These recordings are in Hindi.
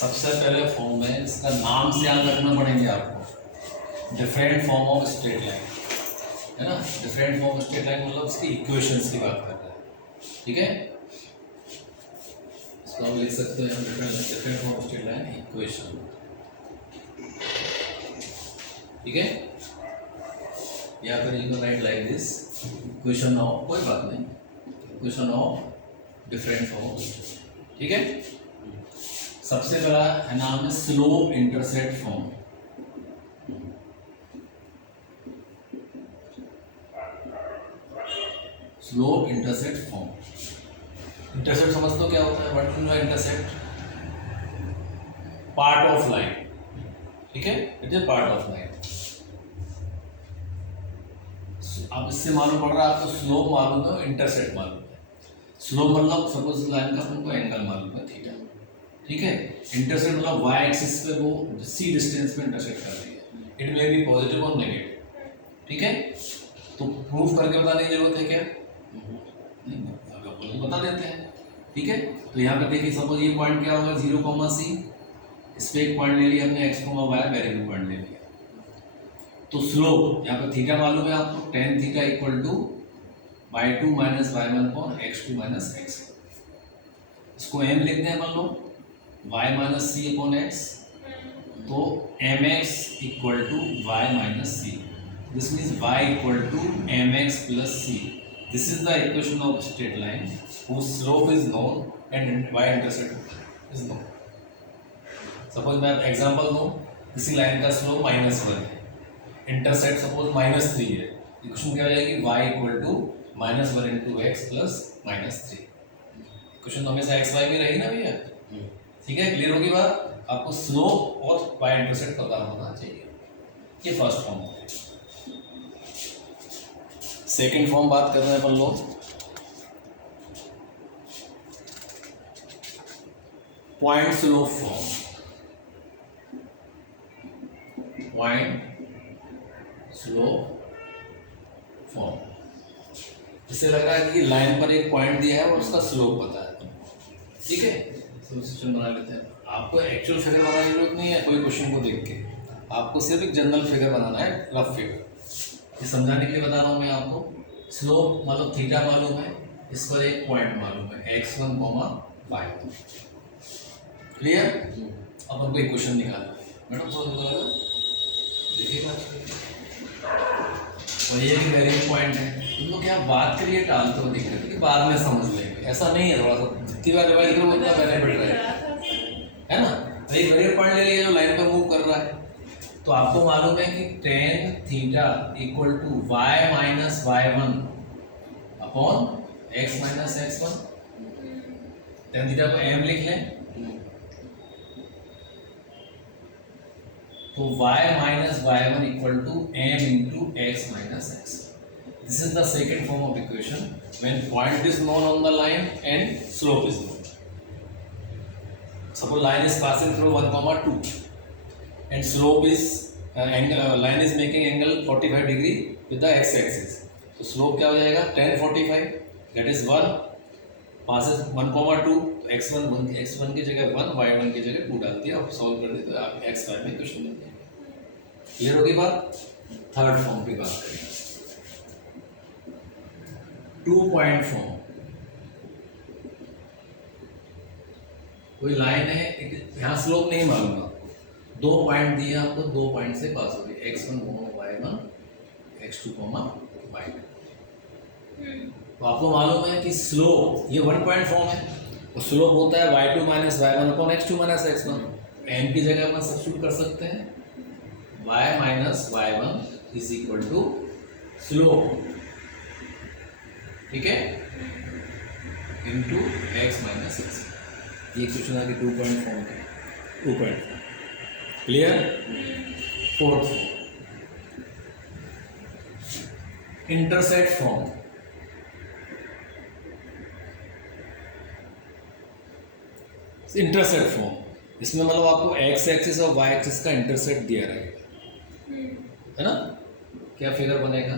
सबसे पहले फॉर्म में इसका नाम से याद रखना पड़ेंगे आपको, different form of straight line, है ना। Different form of straight line मतलब उसकी इक्वेशंस की बात कर रहे हैं, ठीक है। इसको हम लिख सकते हैं different form of straight line equation, ठीक है। या फिर you can write like this equation of, कोई बात नहीं, इक्वेशन ऑफ डिफरेंट फॉर्म, ठीक है। सबसे बड़ा है नाम है slope intercept form. Slope intercept form, intercept समझ तो क्या होता है, what is intercept? Part of line, ठीक है, it is part of line. अब इससे मालूम पड़ रहा है आपको, स्लोप मालूम है, इंटरसेप्ट मालूम है। स्लोप मतलब सपोज लाइन का अपन को एंगल मालूम है थीटा, ठीक है। इंटरसेप्ट मतलब वाई एक्सिस पे वो सी डिस्टेंस पे इंटरसेक्ट कर रही है, इट मे बी पॉजिटिव और नेगेटिव, ठीक है। तो प्रूफ करके बताने की जरूरत है क्या? नहीं, बता देते हैं, ठीक है। तो यहाँ पे देखिए, सपोज ये पॉइंट क्या होगा, 0, C, इस पे एक पॉइंट ले लिया हमने, x, y वेरिएबल पॉइंट ले लिया। तो स्लोप यहाँ पे थीटा मालूम है आपको, tan theta equal to y2 minus y1 upon x2 minus x1। इसको m लिखते हैं मान लो, y minus C upon X, तो mx equal to y minus C, this means y equal to mx plus C. This is the equation of straight line whose slope is known and y intercept is known। Suppose मैं एग्जांपल दूं, किसी लाइन का स्लोप -1 है, इंटरसेप्ट सपोज -3 है, इक्वेशन क्या हो जाएगी, y equal to -1 into X plus -3। Equation तो हमेशा x y में रही ना भैया, ठीक है। क्लियर होगी बात? आपको स्लोप और y इंटरसेप्ट पता होना चाहिए। ये फर्स्ट फॉर्म है। सेकंड फॉर्म बात कर रहे हैं अपन लोग, point slope form. Point slope form, इससे लग रहा है कि लाइन पर एक पॉइंट दिया है और उसका स्लोप पता है, ठीक है। सिचुएशन बना लेते हैं। आपको एक्चुअल फिगर बनाने की जरूरत नहीं है कोई क्वेश्चन को देख के, आपको सिर्फ एक जनरल फिगर बनाना है, रफ फिगर। ये समझाने के लिए बता रहा हूँ मैं आपको। स्लोप मतलब थीटा मालूम है, इस पर एक पॉइंट मालूम है, x1, y1, क्लियर। अब हमको इक्वेशन निकालना है, मैडम समझ में लगा, देखिएगा। और ये भी वेरिएबल पॉइंट है, तुम लोग क्या बात करिए, टालते हो, दिक्कत है कि बाद में समझ लेंगे, ऐसा नहीं है। थोड़ा सा जितनी बार रिवाइज करो उतना बेनिफिट रहेगा, है ना। तो एक वेरिएबल पॉइंट ले लिया जो लाइन पर मूव कर रहा है, तो आपको मालूम है कि tan theta equal to y minus y1 upon x minus x1। tan theta को m लिख लें, तो y minus y1 equal to m into x minus x। This is the second form of equation when point is known on the line and slope is known. Suppose line is passing through 1, 2 and slope is line is making angle 45 degree with the x-axis. तो slope क्या हो जाएगा, tan 45, that is 1 passes 1, 2, x1 की जगह 1, y1 की जगह 2 डाल दिया, आप सॉल्व कर दिए तो आप x y में क्वेश्चन मिल जाएगा। क्लियर होगी बात? थर्ड फॉर्म की बात करेंगे, 2 पॉइंट फॉर्म। कोई लाइन है, यहाँ स्लोप नहीं मालूम आपको, 2 पॉइंट दिए आपको, 2 पॉइंट से पास हो गए, x1, y1, x2, y2। तो आपको मालूम है कि स्लोप, ये 1 पॉइंट फॉर्म है, और स्लोप होता है y2 minus y1 upon x2 minus x1। m की जगह अपन सब्स्टिट्यूट कर सकते हैं, y minus y1 is equal to slope, ठीक है, इंटू x माइनस x। ये क्वेश्चन आगे 2 पॉइंट फॉर्म का, 2 point form, clear. Fourth form, intercept form. Intercept form, इसमें मतलब आपको x एक्सिस और y एक्सिस का इंटरसेप्ट दिया रहेगा, है ना। क्या फिगर बनेगा,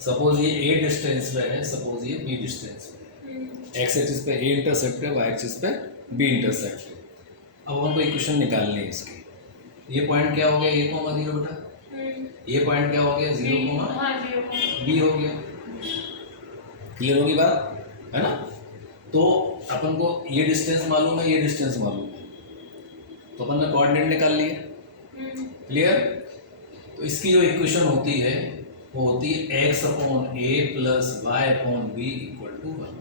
सपोज ये a डिस्टेंस पे है, सपोज ये b डिस्टेंस पे, x एक्सिस पे a इंटरसेप्ट है, y एक्सिस पे बी इंटरसेक्ट। अब हमको इक्वेशन निकालनी है इसकी। ये पॉइंट क्या हो गया, ए कॉमा जीरो बेटा, ये पॉइंट क्या हो गया, जीरो कॉमा बी हो गया। क्लियर होगी बात, है ना। तो अपन को ये डिस्टेंस मालूम है, ये डिस्टेंस मालूम है, तो अपन ने कोऑर्डिनेट निकाल लिए। क्लियर। तो इसकी जो इक्वेशन होती है वो होती है x upon a plus y upon b equal to 1।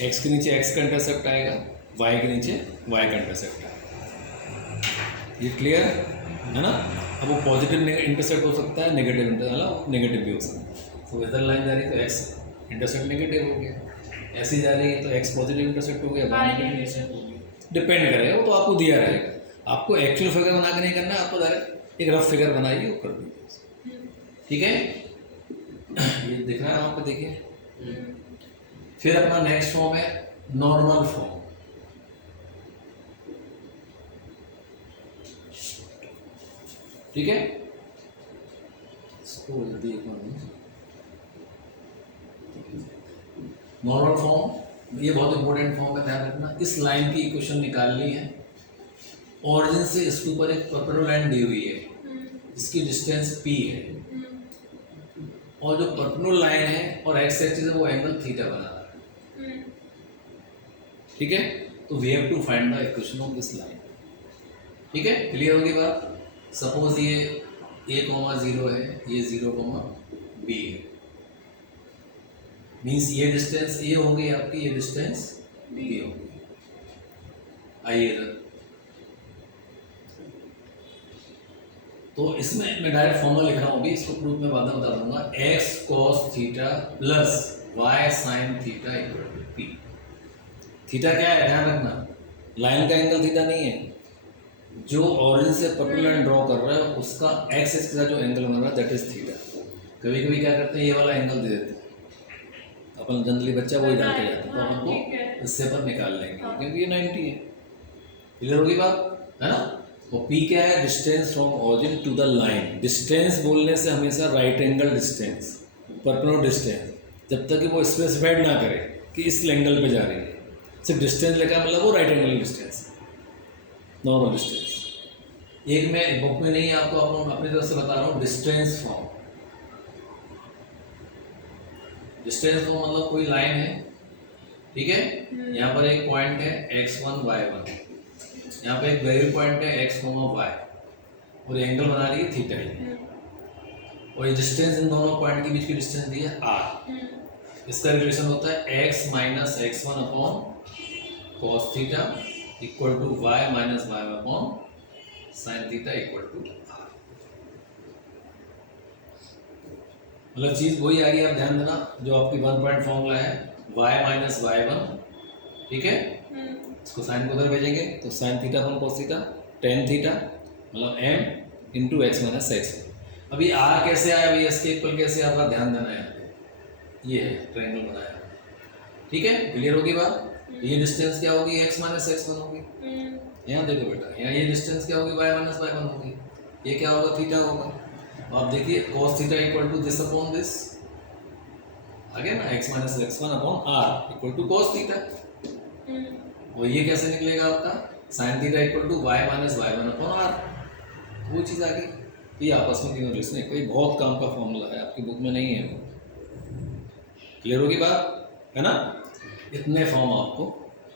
X के नीचे एक्स का इंटरसेप्ट आएगा, वाई के नीचे वाई का इंटरसेप्ट आएगा। ये क्लियर है ना। अब वो पॉजिटिव इंटरसेप्ट हो सकता है, नेगेटिव नेगेटिव भी हो सकता है। तो इधर लाइन जा रही है तो एक्स इंटरसेप्ट नेगेटिव हो गया, ऐसी जा रही है तो एक्स पॉजिटिव इंटरसेप्ट हो गया, वाई नेगेटिव इंटरसेप्ट हो गया। डिपेंड करेगा, वो तो आपको दिया रहेगा। आपको एक्चुअल फिगर बना के नहीं करना, आपको डायरेक्ट एक रफ फिगर बनाइए वो कर दीजिए। ठीक है, ये दिख रहा है आपको, देखिए। फिर अपना नेक्स्ट फॉर्म है नॉर्मल फॉर्म। ठीक है, इसको नॉर्मल फॉर्म, ये बहुत इंपॉर्टेंट फॉर्म है, ध्यान रखना। इस लाइन की इक्वेशन निकालनी है। ऑरिजिन से इसके ऊपर एक परपेंडिकुलर लाइन दी हुई है जिसकी डिस्टेंस p है, और जो परपेंडिकुलर लाइन है और एक्स एक्सिस है वो एंगल थीटा बना रहा है। ठीक है, तो we have to find the equation of this line. ठीक है, क्लियर होगी बात। सपोज ये a, 0 है, ये 0, b है, मीन्स ये डिस्टेंस a होगी आपकी, ये डिस्टेंस b होगी। आइए इधर, तो इसमें मैं डायरेक्ट फॉर्मूला लिख रहा हूँ अभी, इसको प्रूफ में बाद में बता दूंगा। x cos theta plus y sin theta equal to p। Theta क्या है, ध्यान रखना, लाइन का एंगल थीटा नहीं है, जो ऑरिजिन से पर्टिकुलर लाइन ड्रॉ कर रहा है उसका एक्स एक्सिस का जो एंगल बन रहा है दैट इज थीटा। कभी कभी क्या करते हैं, ये वाला एंगल दे देते हैं, अपन जनरली बच्चा वही डाल के जाता है, तो अपन को इससे पर निकाल लेंगे क्योंकि ये 90 है। क्लियर होगी बात, है ना। और P क्या है, distance from origin to the line. Distance बोलने से हमेशा right angle distance, perpendicular distance, जब तक कि वो स्पेसिफाइड ना करे कि इस एंगल पे जा रही है, सिर्फ डिस्टेंस लेकर मतलब वो right angle distance, normal distance. एक मैं बुक में नहीं, आपको अपनी तरफ से बता रहा हूँ, डिस्टेंस फॉर्म। डिस्टेंस फॉर्म मतलब कोई लाइन है, ठीक है, यहाँ पर एक पॉइंट है x1 y1, यहाँ पे एक वेरी पॉइंट है x, y, और एंगल बना रही है थीटा ही, और ये डिस्टेंस इन दोनों पॉइंट के बीच की डिस्टेंस दी है r। इसका रिलेशन होता है x minus x1 upon cos theta equal to y minus y upon sin theta equal to r। मतलब चीज वही आ गई, आप ध्यान देना, जो आपकी 1 पॉइंट फॉर्मूला है y माइनस y1, ठीक है, इसको साइन को उधर भेजेंगे तो sine theta upon cos theta tan theta मतलब m into x minus x. अभी r कैसे आया भैया, इसके इक्वल कैसे आपका ध्यान देना है, ये है ट्रायंगल बनाया, ठीक है। क्लियर होगी बात। ये डिस्टेंस क्या होगी, x माइनस x1 होगी। यहाँ देखो बेटा, यहाँ ये डिस्टेंस क्या होगी, y माइनस y1 होगी। ये क्या होगा, थीटा होगा। आप देखिए cos theta equal to this upon this, आ गया ना, x minus x1 upon r equal to cos theta. और ये कैसे निकलेगा आपका, sin theta equal to y minus y1 upon r, वो चीज़ आ गई। ये आपस में तीनों रिलेशन है, कोई बहुत काम का फॉर्मूला है, आपकी बुक में नहीं है। क्लियर होगी बात, है ना। इतने फॉर्म आपको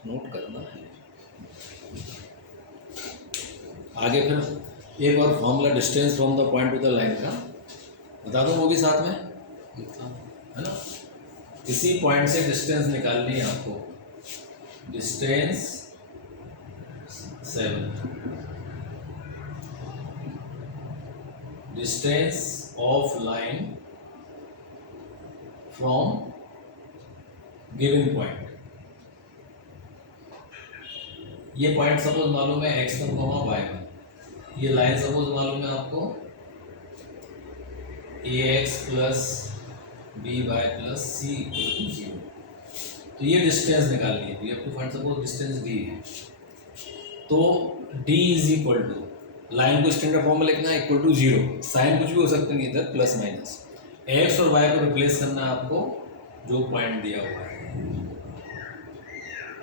नोट करना है। आगे फिर एक और formula distance from the point two the line का बता दूं, वो भी साथ में, है ना। इसी पॉइंट से डिस्टेंस निकालनी है आपको, distance 7, distance of line from given point. ये पॉइंट सपोज मालूम है x1, y1, ये लाइन सपोज मालूम है आपको ax plus by plus c equal to 0। तो ये डिस्टेंस निकालनी है, we have to find suppose distance d है, तो d is equal to, line को स्टैंडर्ड फॉर्म में लिखना है, इक्वल टू 0, साइन कुछ भी हो सकते हैं इधर, प्लस माइनस, x और y को रिप्लेस करना है आपको जो पॉइंट दिया हुआ है।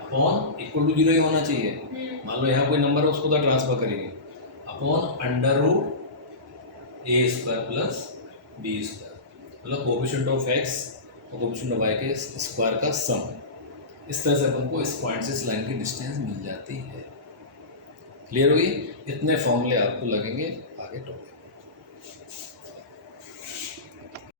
अपॉन इक्वल टू 0 ही होना चाहिए। मान लो यहाँ कोई नंबर है उसको तो ट्रांसफर करेंगे अपॉन अंडर रूट ए स्क्वायर प्लस बी स्क्वायर, मतलब कोएफिशिएंट ऑफ एक्स और कोएफिशिएंट ऑफ वाई के स्क्वायर का सम। इस तरह से अपन को इस पॉइंट से इस लाइन की डिस्टेंस मिल जाती है। क्लियर हुई? इतने फॉर्मूले आपको लगेंगे आगे टॉपिक।